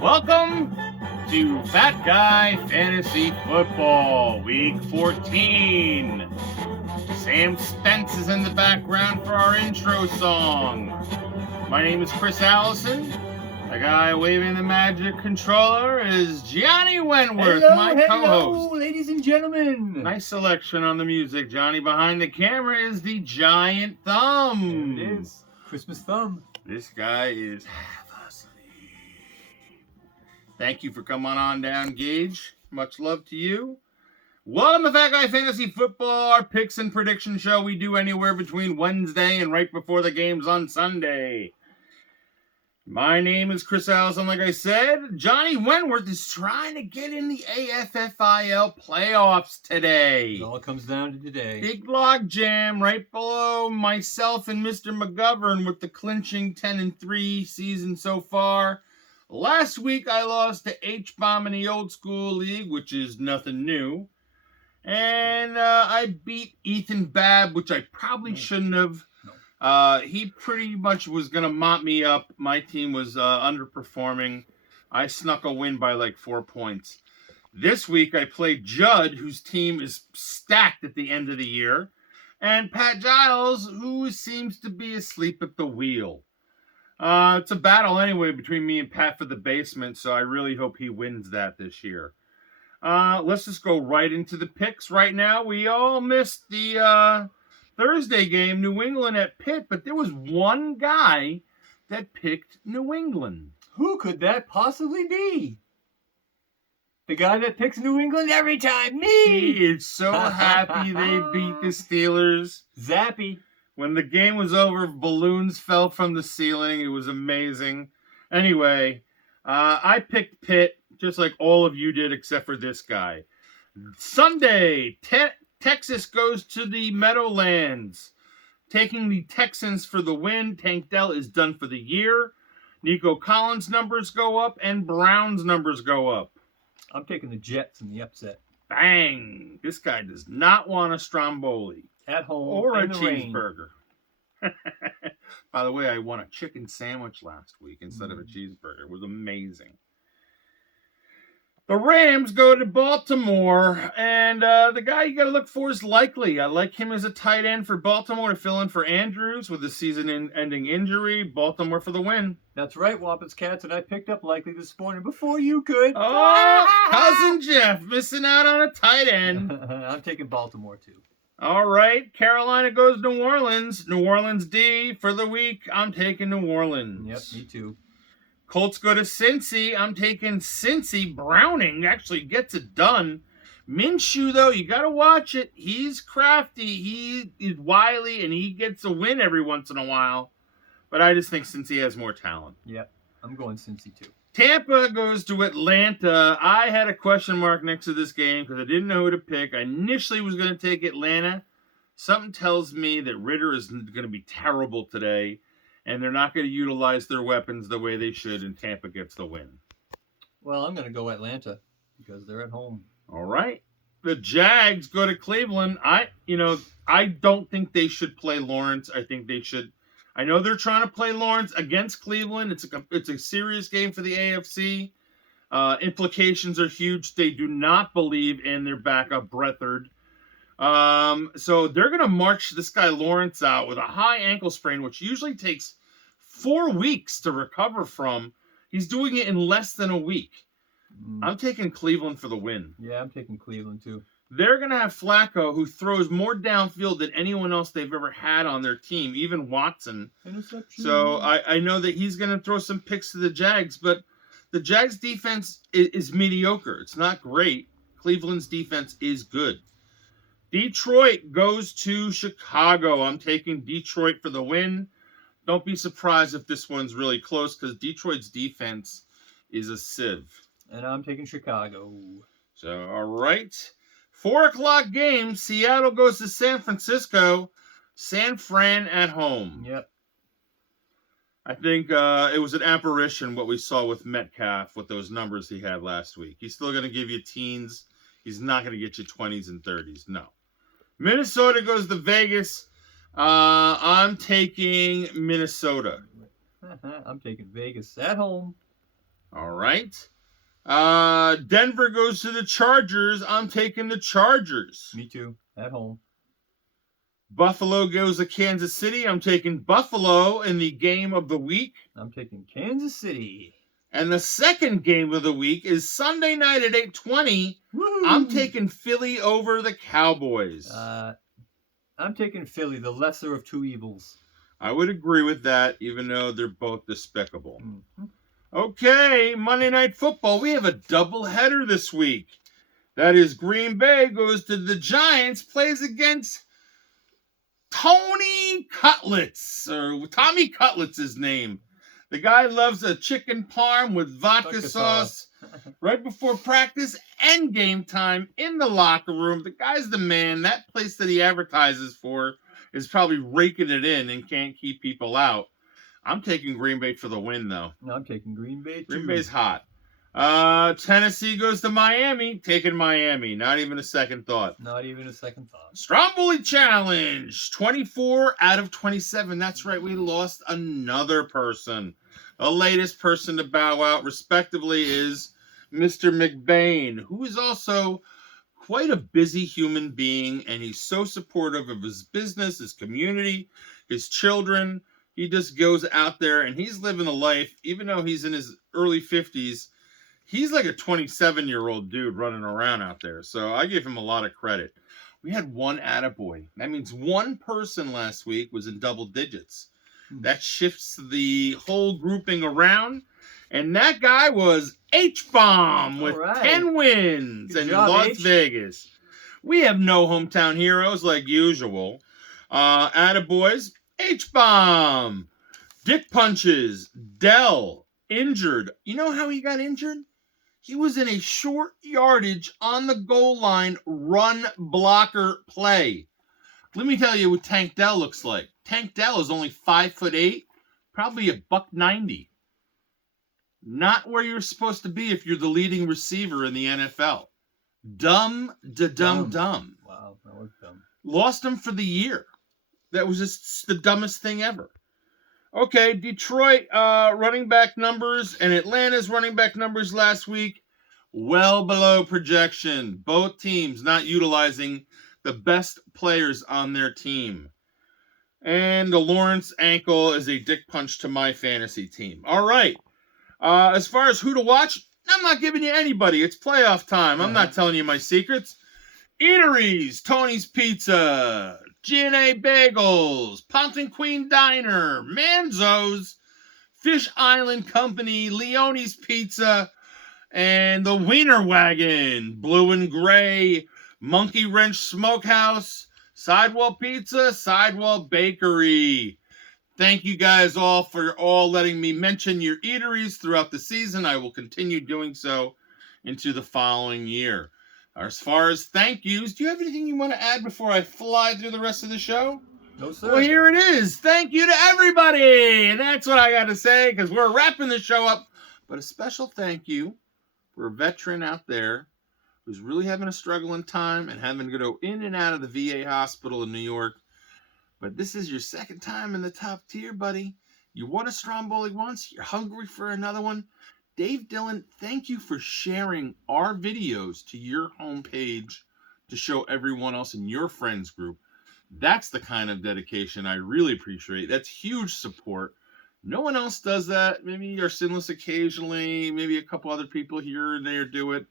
Welcome to Fat Guy Fantasy Football, Week 14. Sam Spence is in the background for our intro song. My name is Chris Allison. The guy waving the magic controller is Johnny Wentworth, my co-host. Hello, ladies and gentlemen. Nice selection on the music, Johnny. Behind the camera is the giant thumb. There it is. Christmas thumb. This guy is Thank you for coming on down, Gage. Much love to you. Welcome to Fat Guy Fantasy Football, our picks and prediction show we do anywhere between Wednesday and right before the games on Sunday. My name is Chris Allison, like I said. Johnny Wentworth is trying to get in the AFFIL playoffs today. It all comes down to today. Big log jam right below myself and Mr. McGovern with the clinching 10-3 season so far. Last week, I lost to H-Bomb in the old school league, which is nothing new. And I beat Ethan Babb, which I probably shouldn't have. He pretty much was going to mop me up. My team was underperforming. I snuck a win by like 4 points. This week, I played Judd, whose team is stacked at the end of the year. And Pat Giles, who seems to be asleep at the wheel. It's a battle anyway between me and Pat for the basement, so I really hope he wins that this year. Let's just go right into the picks right now. We all missed the Thursday game, New England at Pitt, but there was one guy that picked New England. Who could that possibly be? The guy that picks New England every time, me! He is so happy they beat the Steelers. Zappy. When the game was over, balloons fell from the ceiling. It was amazing. Anyway, I picked Pitt, just like all of you did, except for this guy. Sunday, Texas goes to the Meadowlands, taking the Texans for the win. Tank Dell is done for the year. Nico Collins' numbers go up, and Brown's numbers go up. I'm taking the Jets in the upset. Bang! This guy does not want a Stromboli. At home Or a in the rain. cheeseburger. By the way, I won a chicken sandwich last week instead of a cheeseburger. It was amazing. The Rams go to Baltimore, and the guy you got to look for is Likely. I like him as a tight end for Baltimore to fill in for Andrews with a season-ending injury. Baltimore for the win. That's right, Wampus Cats, and I picked up Likely this morning before you could. Oh, Cousin Jeff missing out on a tight end. I'm taking Baltimore, too. All right, Carolina goes to New Orleans. New Orleans D for the week. I'm taking New Orleans. Yep, me too. Colts go to Cincy. I'm taking Cincy. Browning actually gets it done. Minshew, though, you got to watch it. He's crafty. He is wily, and he gets a win every once in a while. But I just think Cincy has more talent. Yep, I'm going Cincy, too. Tampa goes to Atlanta. I had a question mark next to this game because I didn't know who to pick. I initially was going to take Atlanta. Something tells me that Ritter is going to be terrible today, and they're not going to utilize their weapons the way they should, and Tampa gets the win. Well, I'm going to go Atlanta because they're at home. All right. The Jags go to Cleveland. I don't think they should play Lawrence. I think they should. I know they're trying to play Lawrence against Cleveland. It's a serious game for the AFC. Implications are huge. They do not believe in their backup, Brethard. So they're going to march this guy Lawrence out with a high ankle sprain, which usually takes 4 weeks to recover from. He's doing it in less than a week. I'm taking Cleveland for the win. Yeah, I'm taking Cleveland, too. They're going to have Flacco, who throws more downfield than anyone else they've ever had on their team, even Watson. Interception. So I know that he's going to throw some picks to the Jags, but the Jags' defense is mediocre. It's not great. Cleveland's defense is good. Detroit goes to Chicago. I'm taking Detroit for the win. Don't be surprised if this one's really close because Detroit's defense is a sieve. And I'm taking Chicago. So, all right. 4 o'clock game. Seattle goes to San Francisco. San Fran at home. Yep. I think it was an apparition what we saw with Metcalf with those numbers he had last week. He's still going to give you teens. He's not going to get you 20s and 30s. No. Minnesota goes to Vegas. I'm taking Minnesota. I'm taking Vegas at home. All right. Denver goes to the Chargers. I'm taking the Chargers. Me too. At home. Buffalo goes to Kansas City. I'm taking Buffalo in the game of the week. I'm taking Kansas City. And the second game of the week is Sunday night at 8:20. Woo! I'm taking Philly over the Cowboys. I'm taking Philly, the lesser of two evils. I would agree with that, even though they're both despicable. Mm-hmm. Okay, Monday Night Football. We have a doubleheader this week. That is Green Bay goes to the Giants, plays against Tony Cutlets, or Tommy Cutlets' his name. The guy loves a chicken parm with vodka sauce right before practice and game time in the locker room. The guy's the man. That place that he advertises for is probably raking it in and can't keep people out. I'm taking Green Bay for the win, though. No, I'm taking Green Bay, too. Green Bay's hot. Tennessee goes to Miami. Taking Miami. Not even a second thought. Not even a second thought. Stromboli Challenge. 24 out of 27. That's right. We lost another person. The latest person to bow out, respectively, is Mr. McBain, who is also quite a busy human being, and he's so supportive of his business, his community, his children. He just goes out there, and he's living the life, even though he's in his early 50s. He's like a 27-year-old dude running around out there, so I give him a lot of credit. We had one attaboy. That means one person last week was in double digits. That shifts the whole grouping around. And that guy was H-Bomb with 10 wins in Las Vegas. We have no hometown heroes like usual. Attaboys, H-Bomb. Dick Punches, Dell, injured. You know how he got injured? He was in a short yardage on the goal line run blocker play. Let me tell you what Tank Dell looks like. Tank Dell is only 5'8", probably $190. Not where you're supposed to be if you're the leading receiver in the NFL. Dumb. Wow, that was dumb. Lost him for the year. That was just the dumbest thing ever. Okay, Detroit running back numbers and Atlanta's running back numbers last week, well below projection. Both teams not utilizing the best players on their team. And the Lawrence ankle is a dick punch to my fantasy team. All right. As far as who to watch, I'm not giving you anybody. It's playoff time. I'm not telling you my secrets. Eateries, Tony's Pizza, G&A Bagels, Pompton Queen Diner, Manzo's, Fish Island Company, Leone's Pizza, and the Wiener Wagon, Blue and Gray, Monkey Wrench Smokehouse, Sidewall Pizza, Sidewall Bakery. Thank you guys all for letting me mention your eateries throughout the season. I will continue doing so into the following year. As far as thank yous, do you have anything you want to add before I fly through the rest of the show? No, sir. Well, here it is. Thank you to everybody. And that's what I got to say because we're wrapping the show up. But a special thank you for a veteran out there who's really having a struggling time and having to go in and out of the VA hospital in New York. But this is your second time in the top tier, buddy. You won a Stromboli once. You're hungry for another one. Dave Dillon, thank you for sharing our videos to your homepage to show everyone else in your friends group. That's the kind of dedication I really appreciate. That's huge support. No one else does that. Maybe our Sinless occasionally, maybe a couple other people here and there do it.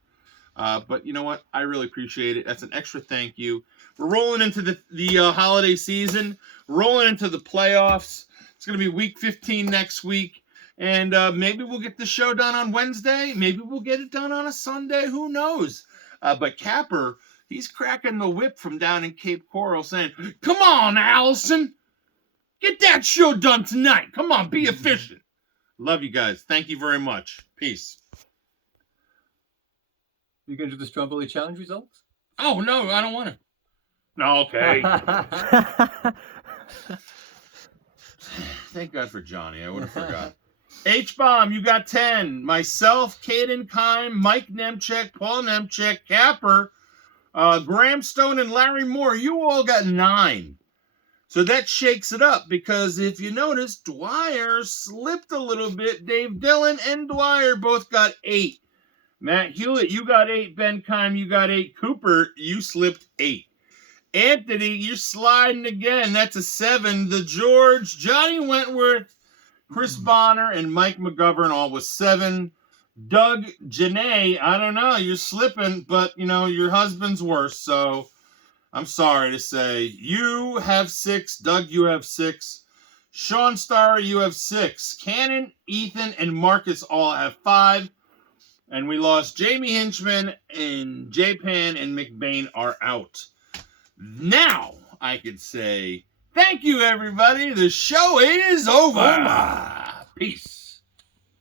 But you know what? I really appreciate it. That's an extra thank you. We're rolling into the holiday season, rolling into the playoffs. It's going to be week 15 next week. And maybe we'll get the show done on Wednesday. Maybe we'll get it done on a Sunday. Who knows? But Capper, he's cracking the whip from down in Cape Coral saying, come on, Allison. Get that show done tonight. Come on, be efficient. Love you guys. Thank you very much. Peace. You can do the Stromboli Challenge results? Oh, no, I don't want to. No, okay. Thank God for Johnny. I would have forgot. H-Bomb, you got 10. Myself, Caden Kime, Mike Nemchek, Paul Nemchek, Capper, Graham Stone, and Larry Moore. You all got 9. So that shakes it up because if you notice, Dwyer slipped a little bit. Dave Dillon and Dwyer both got 8. Matt Hewlett, you got 8. Ben Kime, you got 8. Cooper, you slipped 8. Anthony, you're sliding again. That's a 7. The George, Johnny Wentworth, Chris Bonner, and Mike McGovern all with 7. Doug, Janae, I don't know. You're slipping, but, your husband's worse. So I'm sorry to say. You have 6. Doug, you have 6. Sean Starr, you have 6. Cannon, Ethan, and Marcus all have 5. And we lost Jamie Hinchman, and J-Pan and McBain are out. Now I could say thank you, everybody. The show is over. Peace.